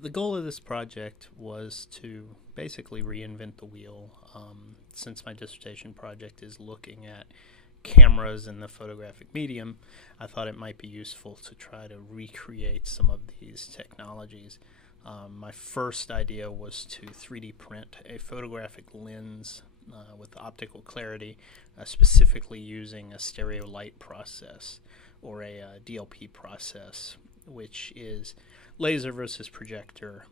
The goal of this project was to basically reinvent the wheel. Since my dissertation project is looking at cameras in the photographic medium, I thought it might be useful to try to recreate some of these technologies. My first idea was to 3D print a photographic lens with optical clarity, specifically using a stereo light process or a DLP process, which is laser versus projector,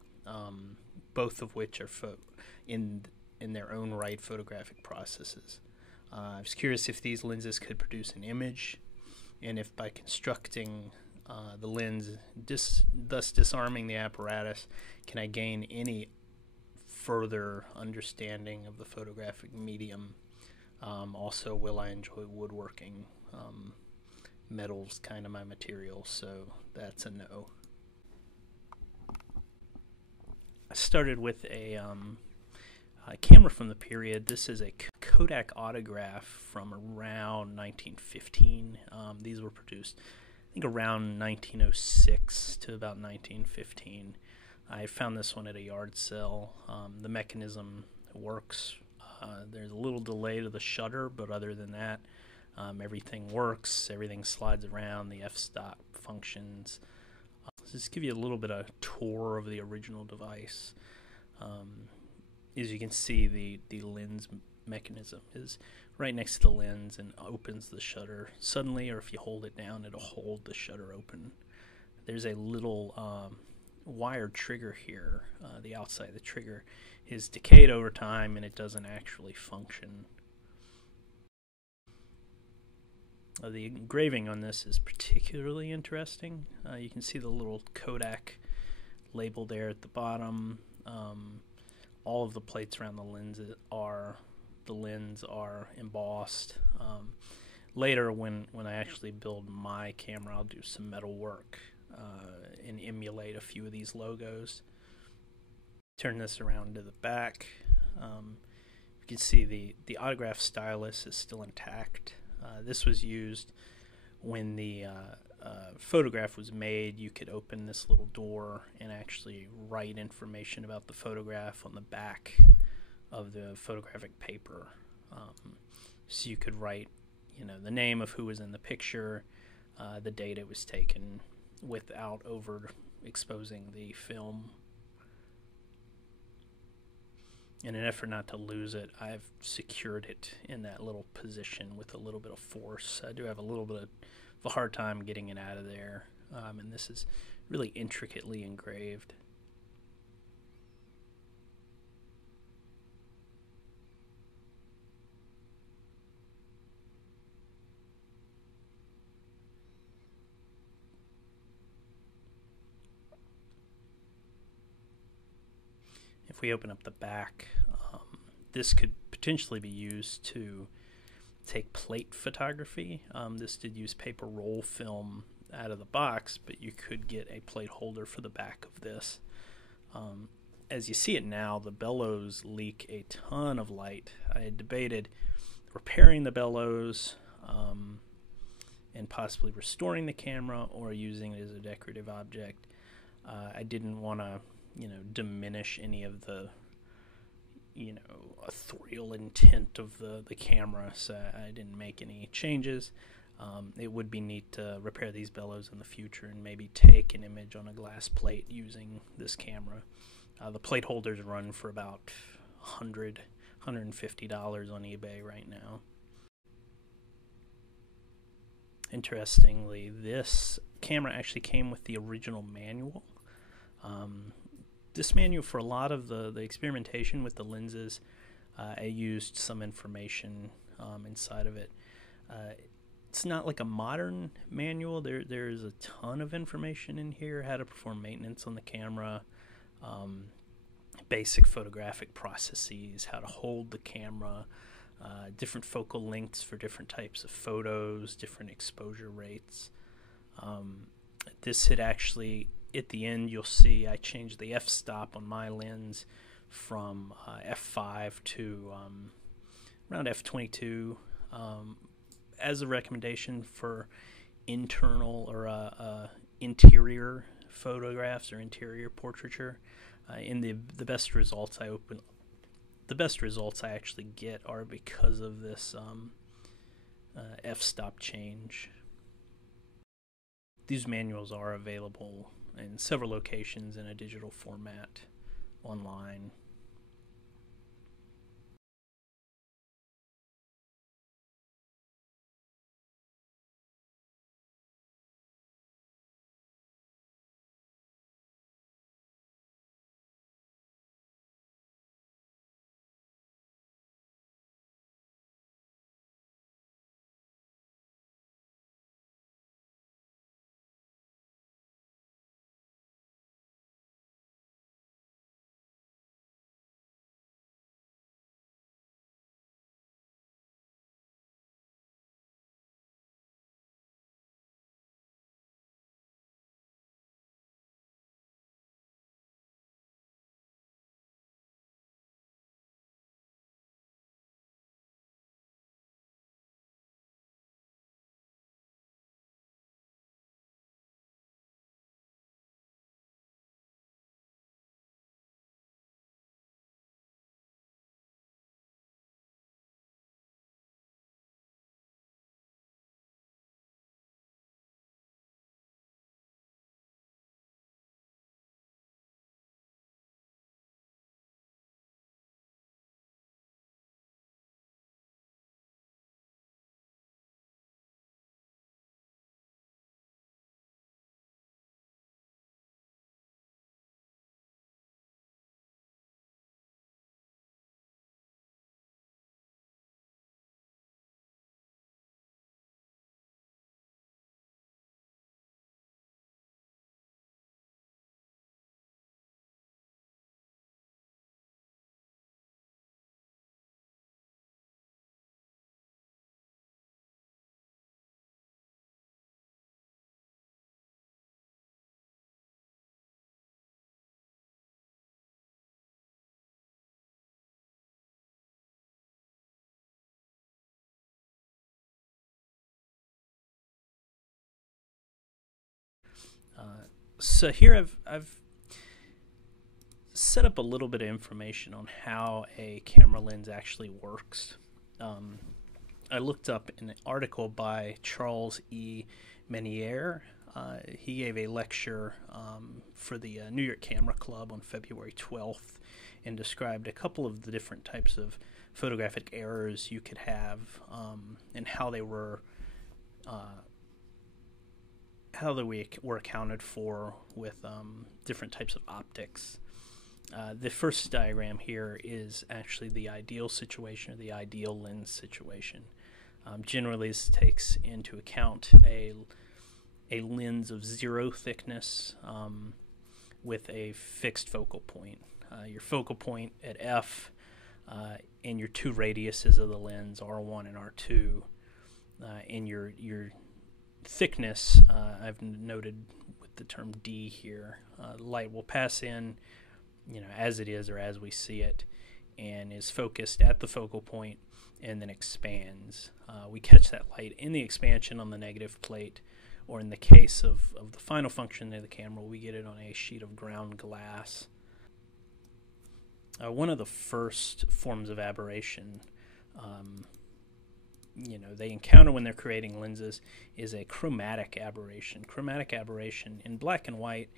both of which are in their own right photographic processes. I was curious if these lenses could produce an image, and if by constructing the lens, thus disarming the apparatus, can I gain any further understanding of the photographic medium. Also, will I enjoy woodworking? Metal's kind of my material, so that's a no. I started with a camera from the period. This is a Kodak autograph from around 1915. These were produced, I think, around 1906 to about 1915. I found this one at a yard sale. The mechanism works. There's a little delay to the shutter, but other than that, everything works. Everything slides around. The f-stop functions. Just give you a little bit of a tour of the original device. As you can see, the lens mechanism is right next to the lens and opens the shutter suddenly, or if you hold it down, it'll hold the shutter open. There's a little wire trigger here. The outside of the trigger is decayed over time, and it doesn't actually function. The engraving on this is particularly interesting. You can see the little Kodak label there at the bottom. All of the plates around the lens are embossed. Later, when I actually build my camera, I'll do some metal work and emulate a few of these logos. Turn this around to the back. You can see the autograph stylus is still intact. This was used when the photograph was made. You could open this little door and actually write information about the photograph on the back of the photographic paper. So you could write, the name of who was in the picture, the date it was taken, without overexposing the film. In an effort not to lose it, I've secured it in that little position with a little bit of force. I do have a little bit of a hard time getting it out of there, and this is really intricately engraved. If we open up the back, this could potentially be used to take plate photography. This did use paper roll film out of the box, but you could get a plate holder for the back of this. As you see it now, the bellows leak a ton of light. I had debated repairing the bellows and possibly restoring the camera or using it as a decorative object. I didn't want to diminish any of the authorial intent of the camera, so I didn't make any changes. It would be neat to repair these bellows in the future and maybe take an image on a glass plate using this camera. The plate holders run for about $150 on eBay right now. Interestingly, this camera actually came with the original manual. This manual, for a lot of the experimentation with the lenses, I used some information inside of it. It's not like a modern manual. There's a ton of information in here, how to perform maintenance on the camera, basic photographic processes, how to hold the camera, different focal lengths for different types of photos, different exposure rates. This had actually, at the end, you'll see I changed the f-stop on my lens from f5 to around f22 as a recommendation for internal or interior photographs or interior portraiture. In the best results I actually get are because of this f-stop change. These manuals are available in several locations in a digital format online. So here I've set up a little bit of information on how a camera lens actually works. I looked up an article by Charles E. Meniere. He gave a lecture for the New York Camera Club on February 12th and described a couple of the different types of photographic errors you could have and how they were accounted for with different types of optics. The first diagram here is actually the ideal situation, or the ideal lens situation. Generally, this takes into account a lens of 0 thickness with a fixed focal point. Your focal point at f and your two radiuses of the lens, R1 and R2, and your thickness, I've noted with the term D here. Light will pass in, as it is or as we see it, and is focused at the focal point and then expands. We catch that light in the expansion on the negative plate, or in the case of the final function of the camera, we get it on a sheet of ground glass. One of the first forms of aberration they encounter when they're creating lenses is a chromatic aberration. Chromatic aberration in black and white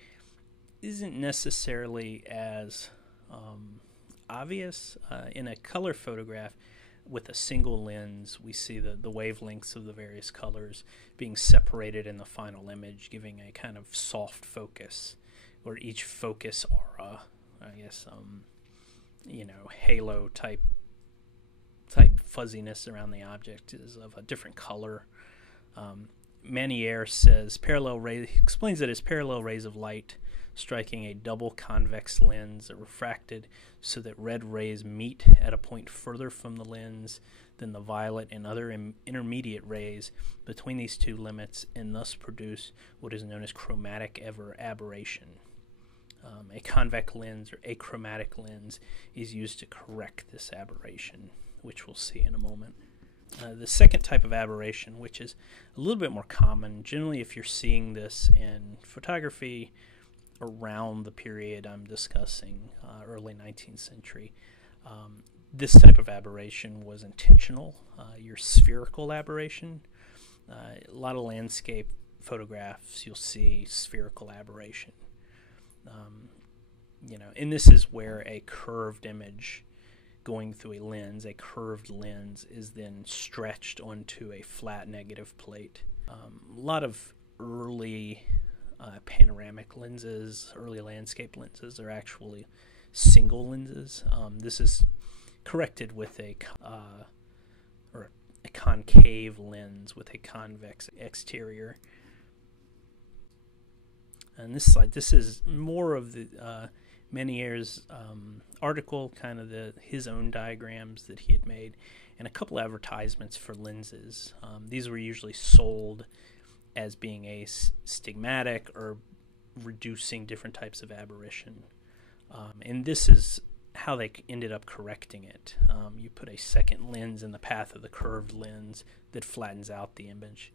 isn't necessarily as obvious. In a color photograph with a single lens, we see the wavelengths of the various colors being separated in the final image, giving a kind of soft focus, where each focus aura, halo type fuzziness around the object is of a different color. Meniere explains that as parallel rays of light striking a double convex lens are refracted so that red rays meet at a point further from the lens than the violet and other intermediate rays between these two limits, and thus produce what is known as chromatic aberration. A convex lens or achromatic lens is used to correct this aberration, which we'll see in a moment. The second type of aberration, which is a little bit more common, generally if you're seeing this in photography, around the period I'm discussing, early 19th century. This type of aberration was intentional. Your spherical aberration, a lot of landscape photographs, you'll see spherical aberration. And this is where a curved image going through a lens, a curved lens, is then stretched onto a flat negative plate. A lot of early panoramic lenses, early landscape lenses, are actually single lenses. This is corrected with a concave lens with a convex exterior. And this slide, this is more of the Menier's article, kind of his own diagrams that he had made, and a couple advertisements for lenses. These were usually sold as being astigmatic or reducing different types of aberration. And this is how they ended up correcting it. You put a second lens in the path of the curved lens that flattens out the image.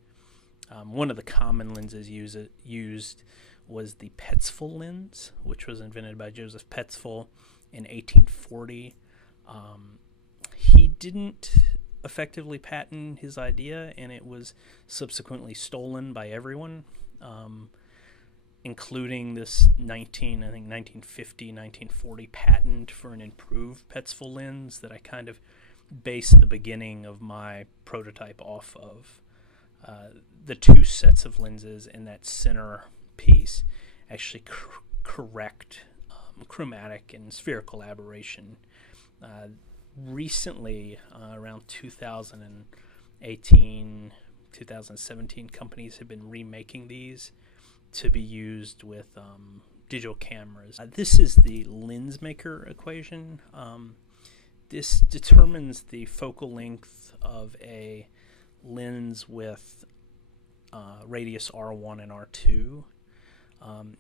One of the common lenses used was the Petzval Lens, which was invented by Joseph Petzval in 1840. He didn't effectively patent his idea, and it was subsequently stolen by everyone, including this 1950, 1940 patent for an improved Petzval lens that I kind of based the beginning of my prototype off of. The two sets of lenses in that center piece actually correct chromatic and spherical aberration. Recently, around 2018, 2017, companies have been remaking these to be used with digital cameras. This is the lens maker equation. This determines the focal length of a lens with radius R1 and R2.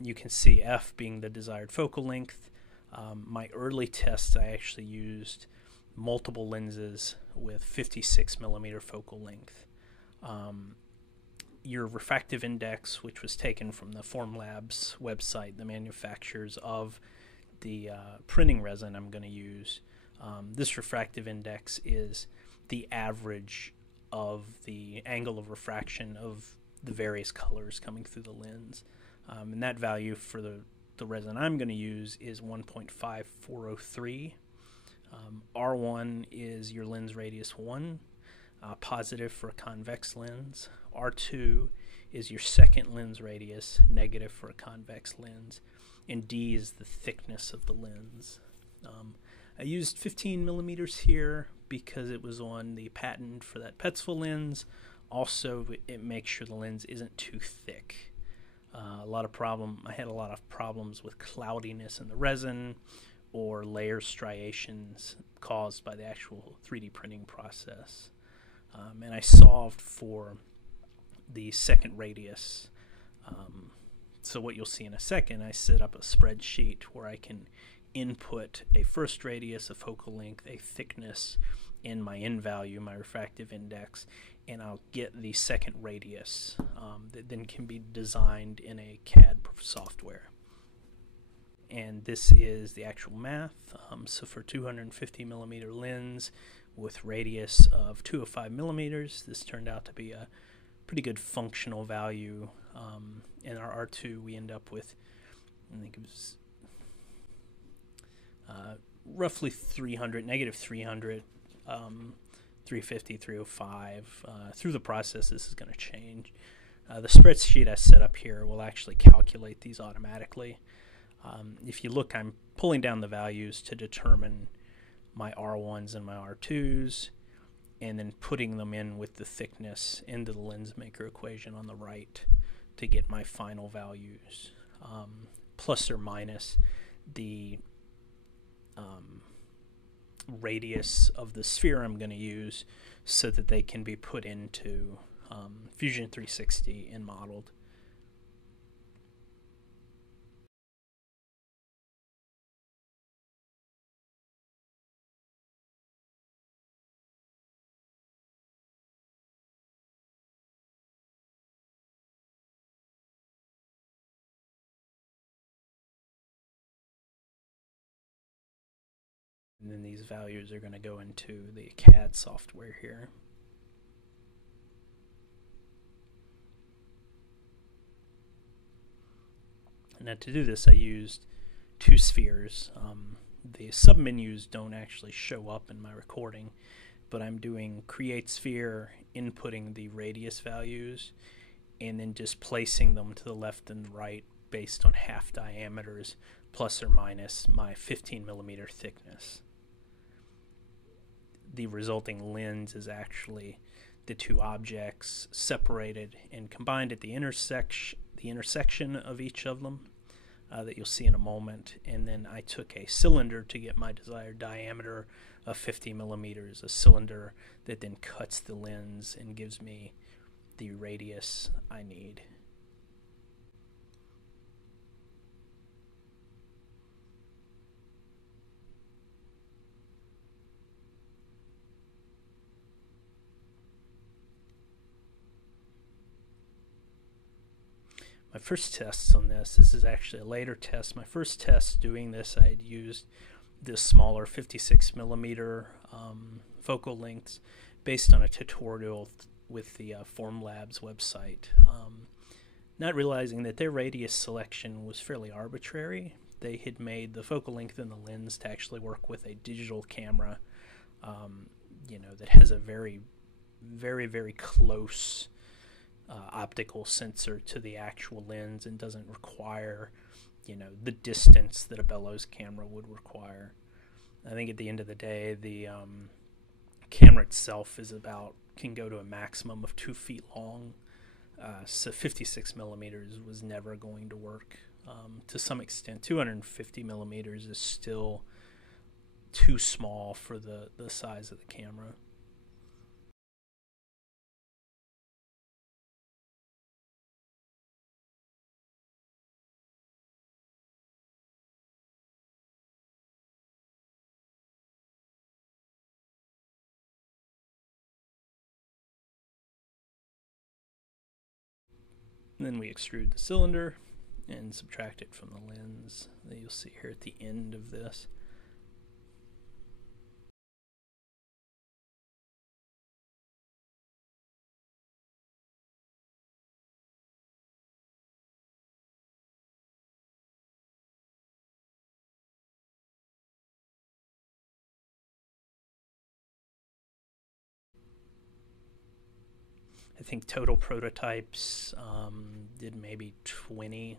You can see F being the desired focal length. My early tests, I actually used multiple lenses with 56 millimeter focal length. Your refractive index, which was taken from the Formlabs website, the manufacturers of the printing resin I'm going to use, this refractive index is the average of the angle of refraction of the various colors coming through the lens. And that value for the resin I'm going to use is 1.5403. R1 is your lens radius 1, positive for a convex lens. R2 is your second lens radius, negative for a convex lens. And D is the thickness of the lens. I used 15 millimeters here because it was on the patent for that Petzval lens. Also, it makes sure the lens isn't too thick. I had a lot of problems with cloudiness in the resin or layer striations caused by the actual 3D printing process. And I solved for the second radius. So what you'll see in a second, I set up a spreadsheet where I can input a first radius, a focal length, a thickness, and my N value, my refractive index, and I'll get the second radius that then can be designed in a CAD software. And this is the actual math. So for 250 millimeter lens with radius of 205 millimeters, this turned out to be a pretty good functional value. In our R2, we end up with, I think it was roughly 300, negative 300, 350, 305. Through the process, this is going to change. The spreadsheet I set up here will actually calculate these automatically. If you look, I'm pulling down the values to determine my R1s and my R2s, and then putting them in with the thickness into the lens maker equation on the right to get my final values, plus or minus the radius of the sphere I'm going to use so that they can be put into Fusion 360 and modeled. And then these values are going to go into the CAD software here. Now to do this, I used two spheres. The submenus don't actually show up in my recording, but I'm doing create sphere, inputting the radius values, and then just placing them to the left and right based on half diameters, plus or minus my 15 millimeter thickness. The resulting lens is actually the two objects separated and combined at the intersection of each of them that you'll see in a moment. And then I took a cylinder to get my desired diameter of 50 millimeters, a cylinder that then cuts the lens and gives me the radius I need. My first tests on this is actually a later test. My first test doing this, I had used this smaller 56 millimeter focal lengths based on a tutorial with the Formlabs website. Not realizing that their radius selection was fairly arbitrary. They had made the focal length in the lens to actually work with a digital camera, that has a very, very, very close optical sensor to the actual lens and doesn't require, the distance that a bellows camera would require. I think at the end of the day, the camera itself can go to a maximum of 2 feet long. So 56 millimeters was never going to work. To some extent, 250 millimeters is still too small for the size of the camera. And then we extrude the cylinder and subtract it from the lens that you'll see here at the end of this. I think total prototypes did maybe 20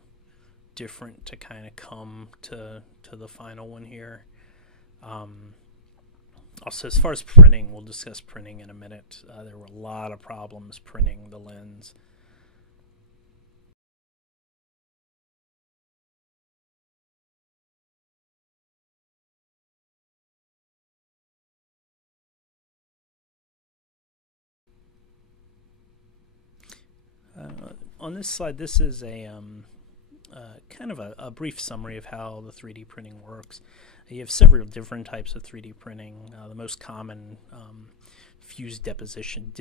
different to kind of come to the final one here. Also, as far as printing, we'll discuss printing in a minute. There were a lot of problems printing the lens. On this slide, this is a kind of a brief summary of how the 3D printing works. You have several different types of 3D printing. The most common, fused deposition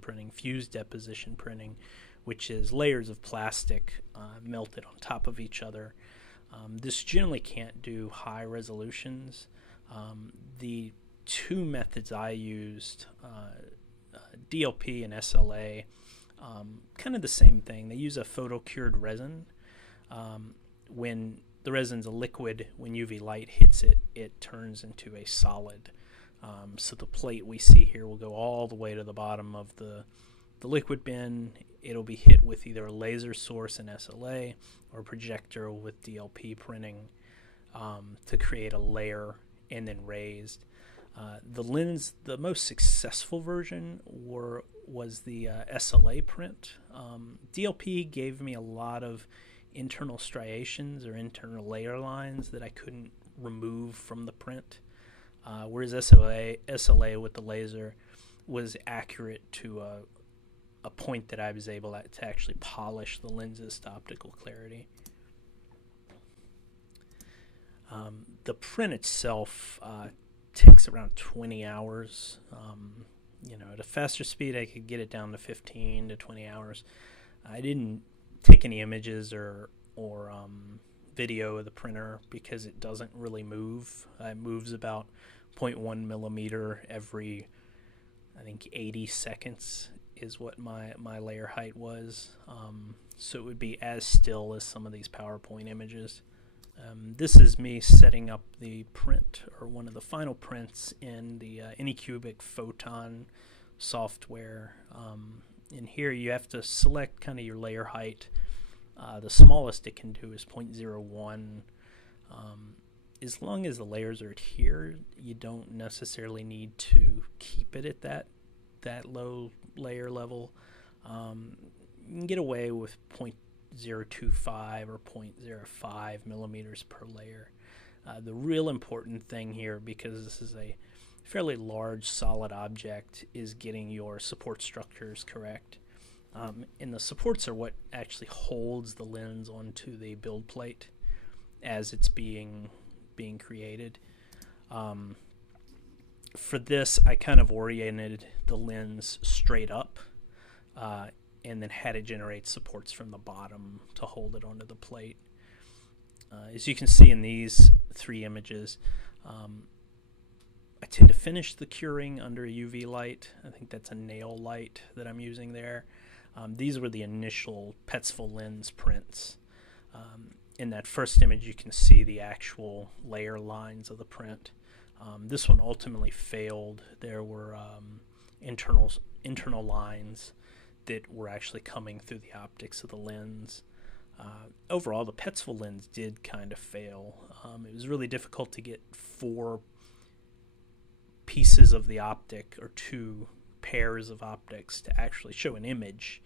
printing, which is layers of plastic melted on top of each other. This generally can't do high resolutions. The two methods I used, DLP and SLA, kind of the same thing. They use a photo-cured resin. When the resin's a liquid, when UV light hits it, it turns into a solid. So the plate we see here will go all the way to the bottom of the liquid bin. It'll be hit with either a laser source in SLA or a projector with DLP printing to create a layer and then raised. The lens, the most successful version was the SLA print. DLP gave me a lot of internal striations or internal layer lines that I couldn't remove from the print, whereas SLA with the laser was accurate to a point that I was able to actually polish the lenses to optical clarity. The print itself takes around 20 hours. At a faster speed, I could get it down to 15 to 20 hours. I didn't take any images or video of the printer because it doesn't really move. It moves about 0.1 millimeter every, I think, 80 seconds is what my layer height was. So it would be as still as some of these PowerPoint images. This is me setting up the print, or one of the final prints, in the Anycubic Photon software. In here you have to select kind of your layer height. The smallest it can do is 0.01. As long as the layers are adhered, you don't necessarily need to keep it at that low layer level. You can get away with 0.025 or 0.05 millimeters per layer. The real important thing here, because this is a fairly large solid object, is getting your support structures correct. And the supports are what actually holds the lens onto the build plate as it's being created. For this, I kind of oriented the lens straight up, and then had it generate supports from the bottom to hold it onto the plate. As you can see in these three images, I tend to finish the curing under UV light. I think that's a nail light that I'm using there. These were the initial Petzval Lens prints. In that first image, you can see the actual layer lines of the print. This one ultimately failed. There were internal lines that were actually coming through the optics of the lens. Overall, the Petzval lens did kind of fail. It was really difficult to get 4 pieces of the optic, or 2 pairs of optics, to actually show an image.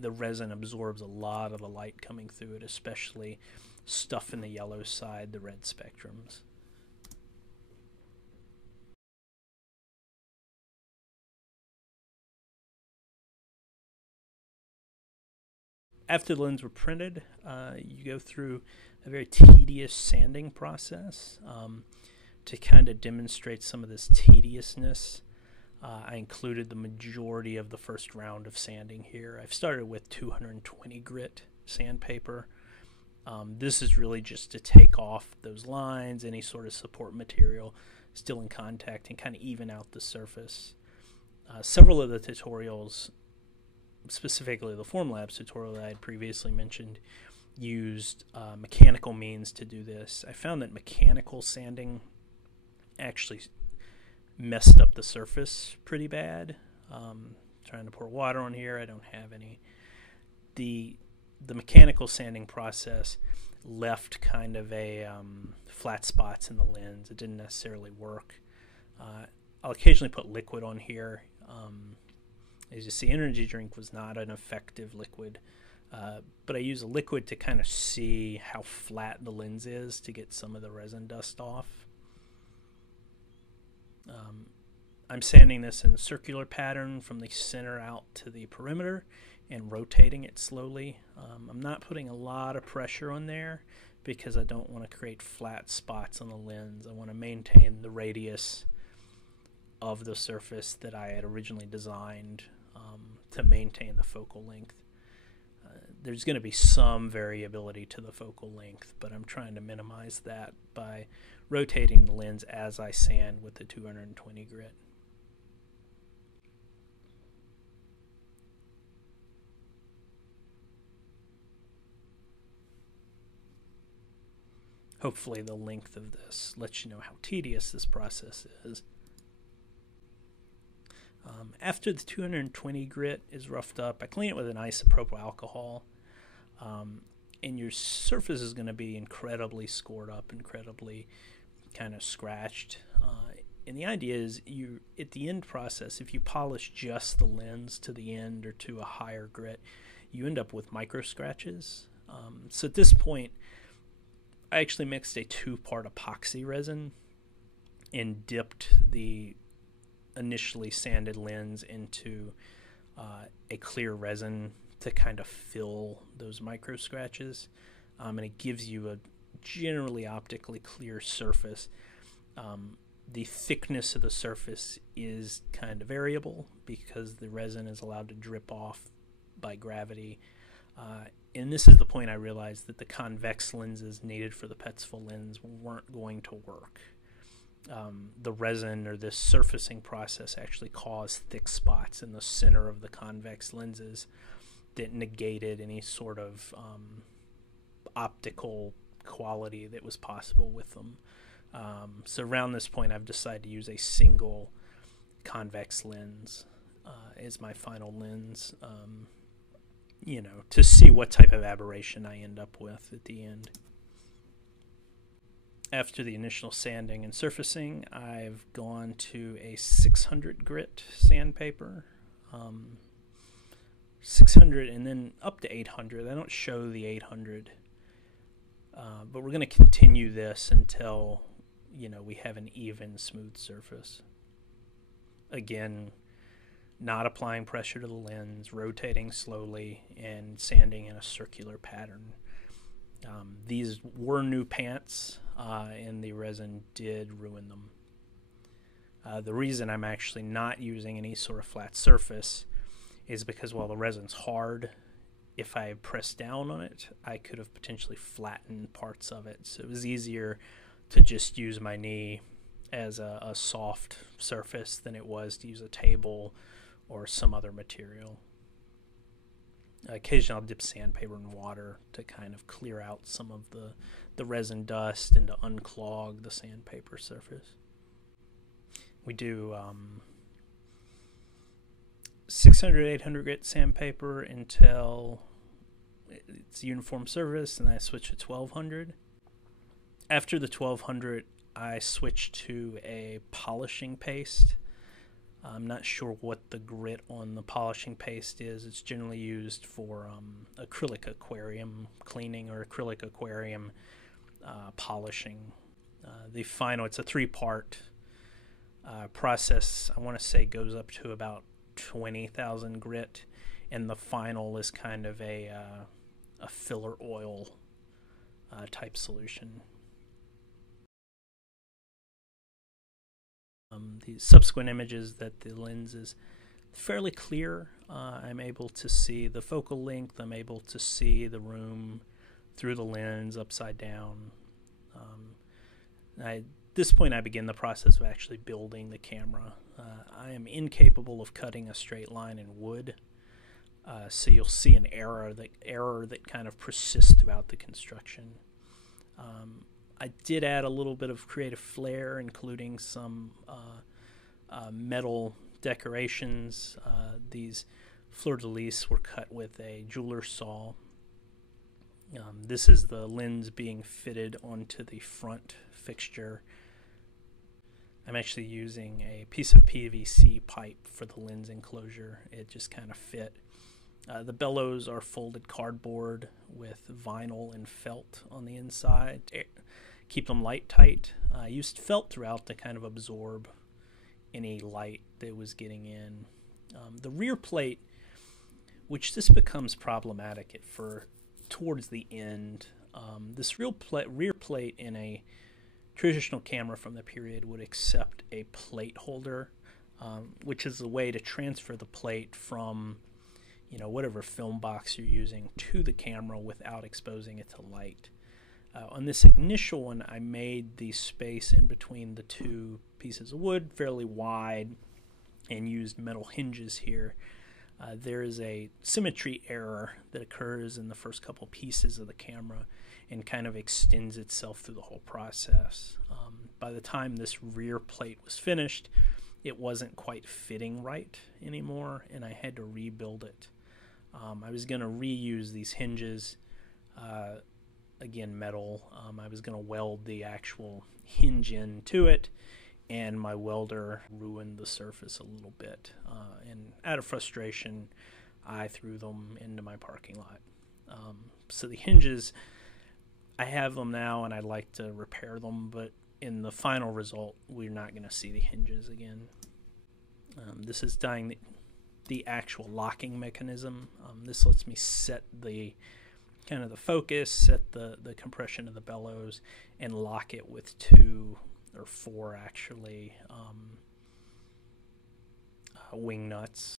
The resin absorbs a lot of the light coming through it, especially stuff in the yellow side, the red spectrums. After the lens were printed, you go through a very tedious sanding process to kind of demonstrate some of this tediousness. I included the majority of the first round of sanding here. I've started with 220 grit sandpaper. This is really just to take off those lines, any sort of support material still in contact, and kind of even out the surface. Several of the tutorials, specifically the Formlabs tutorial that I had previously mentioned, used mechanical means to do this. I found that mechanical sanding actually messed up the surface pretty bad. Trying to pour water on here, I don't have any. The mechanical sanding process left kind of a flat spots in the lens. It didn't necessarily work. I'll occasionally put liquid on here. As you see, energy drink was not an effective liquid, but I use a liquid to kind of see how flat the lens is to get some of the resin dust off. I'm sanding this in a circular pattern from the center out to the perimeter and rotating it slowly. I'm not putting a lot of pressure on there because I don't want to create flat spots on the lens. I want to maintain the radius of the surface that I had originally designed to maintain the focal length. There's going to be some variability to the focal length, but I'm trying to minimize that by rotating the lens as I sand with the 220 grit. Hopefully the length of this lets you know how tedious this process is. After the 220 grit is roughed up, I clean it with an isopropyl alcohol, and your surface is going to be incredibly scored up, incredibly kind of scratched. And the idea is, you, at the end process, if you polish just the lens to the end or to a higher grit, you end up with micro scratches. So at this point, I actually mixed a 2-part epoxy resin and dipped the initially sanded lens into a clear resin to kind of fill those micro scratches, and it gives you a generally optically clear surface. The thickness of the surface is kind of variable because the resin is allowed to drip off by gravity, And this is the point I realized that the convex lenses needed for the Petzval lens weren't going to work. The resin or this surfacing process actually caused thick spots in the center of the convex lenses that negated any sort of optical quality that was possible with them. So around this point, I've decided to use a single convex lens as my final lens, to see what type of aberration I end up with at the end. After the initial sanding and surfacing, I've gone to a 600 grit sandpaper, 600 and then up to 800. I don't show the 800, but we're going to continue this until, we have an even, smooth surface. Again, not applying pressure to the lens, rotating slowly, and sanding in a circular pattern. These were new pants, and the resin did ruin them. The reason I'm actually not using any sort of flat surface is because while the resin's hard, if I pressed down on it, I could have potentially flattened parts of it. So it was easier to just use my knee as a soft surface than it was to use a table or some other material. Occasionally I'll dip sandpaper in water to kind of clear out some of the resin dust and to unclog the sandpaper surface. We do 600, 800 grit sandpaper until it's uniform surface, and then I switch to 1200. After the 1200, I switch to a polishing paste. I'm not sure what the grit on the polishing paste is. It's generally used for acrylic aquarium cleaning or acrylic aquarium polishing. It's a 3-part process. I want to say goes up to about 20,000 grit, and the final is kind of a filler oil type solution. The subsequent images that the lens is fairly clear. I'm able to see the focal length. I'm able to see the room through the lens upside down. At this point, I begin the process of actually building the camera. I am incapable of cutting a straight line in wood, so you'll see an error that kind of persists throughout the construction. I did add a little bit of creative flair, including some metal decorations. These fleur-de-lis were cut with a jeweler's saw. This is the lens being fitted onto the front fixture. I'm actually using a piece of PVC pipe for the lens enclosure. It just kind of fit. The bellows are folded cardboard with vinyl and felt on the inside. Keep them light tight. I used felt throughout to kind of absorb any light that was getting in. The rear plate, which this becomes problematic towards the end. This rear plate in a traditional camera from the period would accept a plate holder, which is a way to transfer the plate from whatever film box you're using to the camera without exposing it to light. On this initial one, I made the space in between the two pieces of wood fairly wide and used metal hinges here. There is a symmetry error that occurs in the first couple pieces of the camera and kind of extends itself through the whole process. By the time this rear plate was finished, it wasn't quite fitting right anymore, and I had to rebuild it. I was going to reuse these hinges, again metal. I was going to weld the actual hinge into it, and my welder ruined the surface a little bit. And out of frustration, I threw them into my parking lot. So the hinges, I have them now, and I'd like to repair them, but in the final result, we're not going to see the hinges again. This is dyeing the actual locking mechanism. This lets me set the kind of the focus, set the compression of the bellows, and lock it with 2 or 4 actually wing nuts.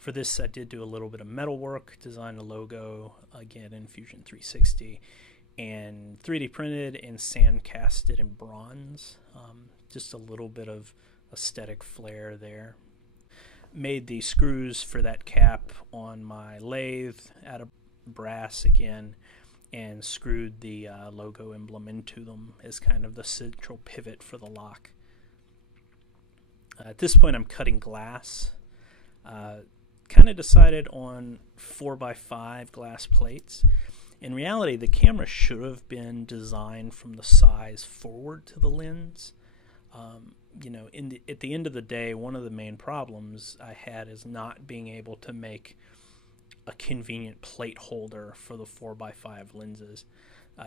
For this, I did do a little bit of metal work, designed a logo, again in Fusion 360, and 3D printed and sand casted in bronze. Just a little bit of aesthetic flair there. Made the screws for that cap on my lathe out of brass again, and screwed the logo emblem into them as kind of the central pivot for the lock. At this point I'm cutting glass. Kind of decided on 4x5 glass plates. In reality, the camera should have been designed from the size forward to the lens. At the end of the day, one of the main problems I had is not being able to make a convenient plate holder for the 4x5 lenses.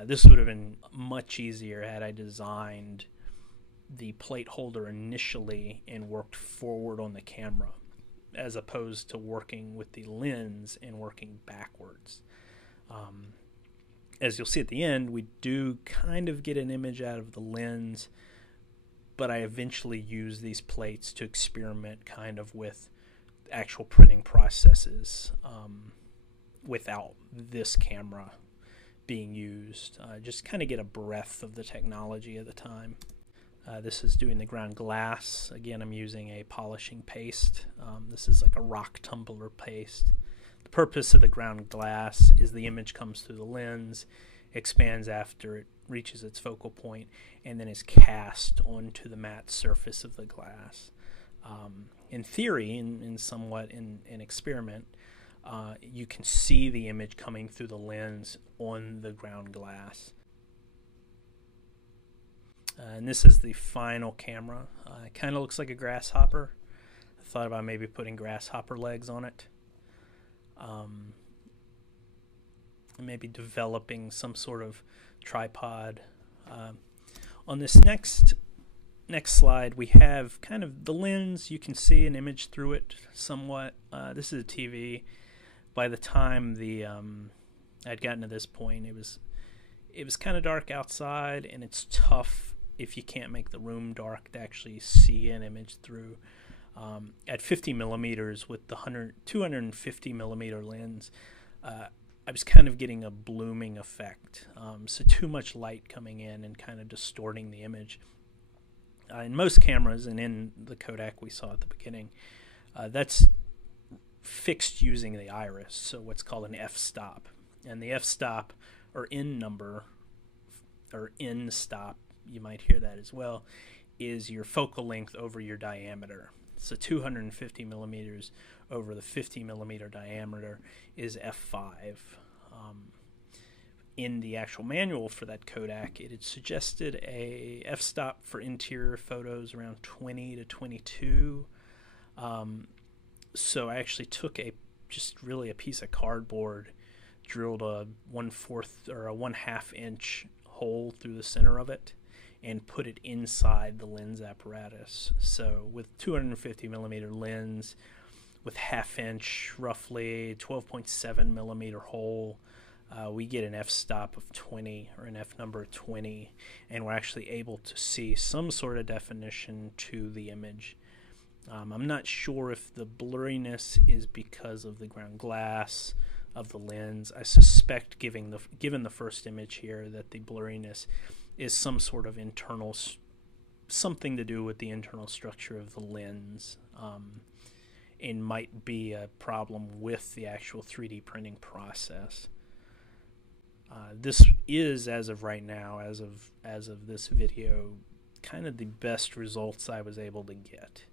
This would have been much easier had I designed the plate holder initially and worked forward on the camera, as opposed to working with the lens and working backwards. As you'll see at the end, we do kind of get an image out of the lens, but I eventually use these plates to experiment kind of with actual printing processes without this camera being used. Just kind of get a breadth of the technology at the time. This is doing the ground glass. Again, I'm using a polishing paste. This is like a rock tumbler paste. The purpose of the ground glass is the image comes through the lens, expands after it reaches its focal point, and then is cast onto the matte surface of the glass. In theory, in somewhat in an experiment, you can see the image coming through the lens on the ground glass. And this is the final camera. It kind of looks like a grasshopper. I thought about maybe putting grasshopper legs on it. And maybe developing some sort of tripod. On this next slide, we have kind of the lens. You can see an image through it somewhat. This is a TV. By the time I'd gotten to this point, it was kind of dark outside, and it's tough if you can't make the room dark to actually see an image through. At 50 millimeters with the 250 millimeter lens, I was kind of getting a blooming effect. So too much light coming in and kind of distorting the image. In most cameras, and in the Kodak we saw at the beginning, that's fixed using the iris, so what's called an f-stop. And the f-stop, or N number, or N-stop, you might hear that as well, is your focal length over your diameter. So 250 millimeters over the 50 millimeter diameter is f5. In the actual manual for that Kodak, it had suggested a f-stop for interior photos around 20 to 22. So I actually took just really a piece of cardboard, drilled a 1/4 or a 1/2 inch hole through the center of it, and put it inside the lens apparatus. So with 250 millimeter lens, with 1/2 inch, roughly 12.7 millimeter hole, we get an f-stop of 20, or an f number of 20, and we're actually able to see some sort of definition to the image. I'm not sure if the blurriness is because of the ground glass of the lens. I suspect, given the first image here, that the blurriness is some sort of internal, something to do with the internal structure of the lens, and might be a problem with the actual 3D printing process. This is, as of right now, as of this video, kind of the best results I was able to get.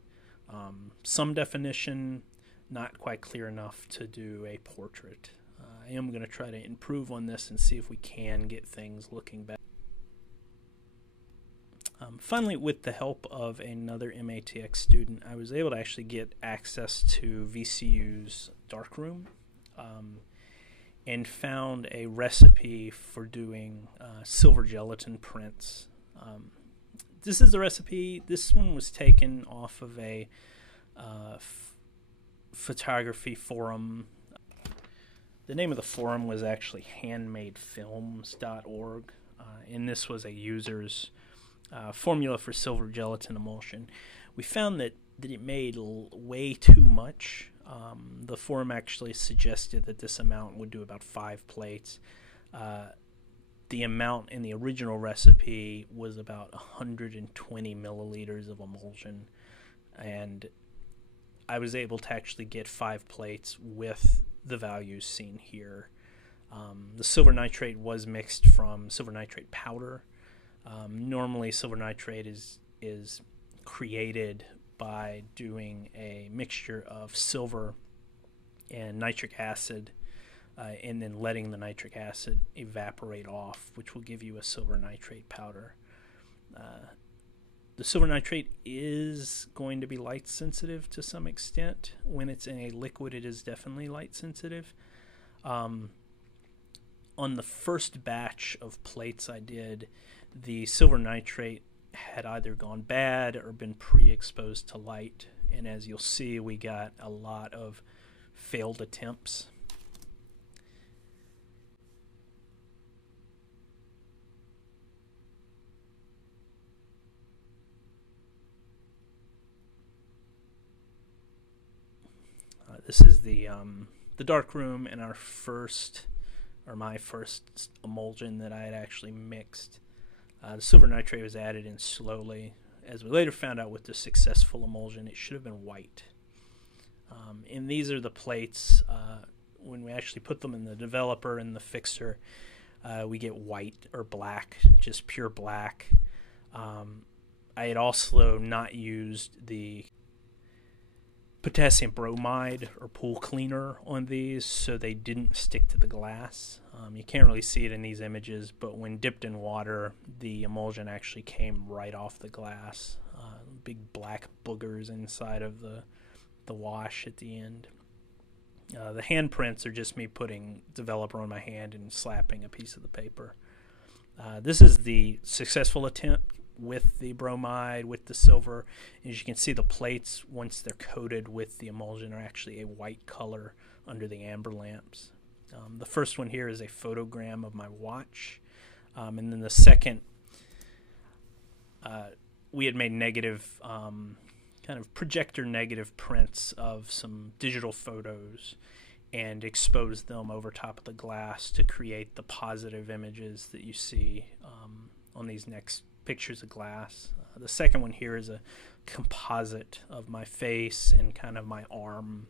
Some definition, not quite clear enough to do a portrait. I am going to try to improve on this and see if we can get things looking better. Finally, with the help of another MATX student, I was able to actually get access to VCU's darkroom, and found a recipe for doing silver gelatin prints. This is the recipe. This one was taken off of a photography forum. The name of the forum was actually handmadefilms.org, and this was a user's formula for silver gelatin emulsion. We found that it made way too much. The forum actually suggested that this amount would do about 5 plates. The amount in the original recipe was about 120 milliliters of emulsion, and I was able to actually get 5 plates with the values seen here. The silver nitrate was mixed from silver nitrate powder. Normally silver nitrate is created by doing a mixture of silver and nitric acid, and then letting the nitric acid evaporate off, which will give you a silver nitrate powder. The silver nitrate is going to be light sensitive to some extent. When it's in a liquid, it is definitely light sensitive. On the first batch of plates I did, the silver nitrate had either gone bad or been pre-exposed to light, and as you'll see, we got a lot of failed attempts. This is the dark room and my first emulsion that I had actually mixed. The silver nitrate was added in slowly. As we later found out with the successful emulsion, it should have been white. And these are the plates. When we actually put them in the developer and the fixer, we get white or black, just pure black. I had also not used the potassium bromide or pool cleaner on these, so they didn't stick to the glass. You can't really see it in these images, but when dipped in water, the emulsion actually came right off the glass. Big black boogers inside of the wash at the end. The handprints are just me putting developer on my hand and slapping a piece of the paper. This is the successful attempt with the bromide, with the silver. As you can see, the plates, once they're coated with the emulsion, are actually a white color under the amber lamps. The first one here is a photogram of my watch. And then the second, we had made negative, kind of projector negative prints of some digital photos and exposed them over top of the glass to create the positive images that you see on these next pictures of glass. The second one here is a composite of my face and kind of my arm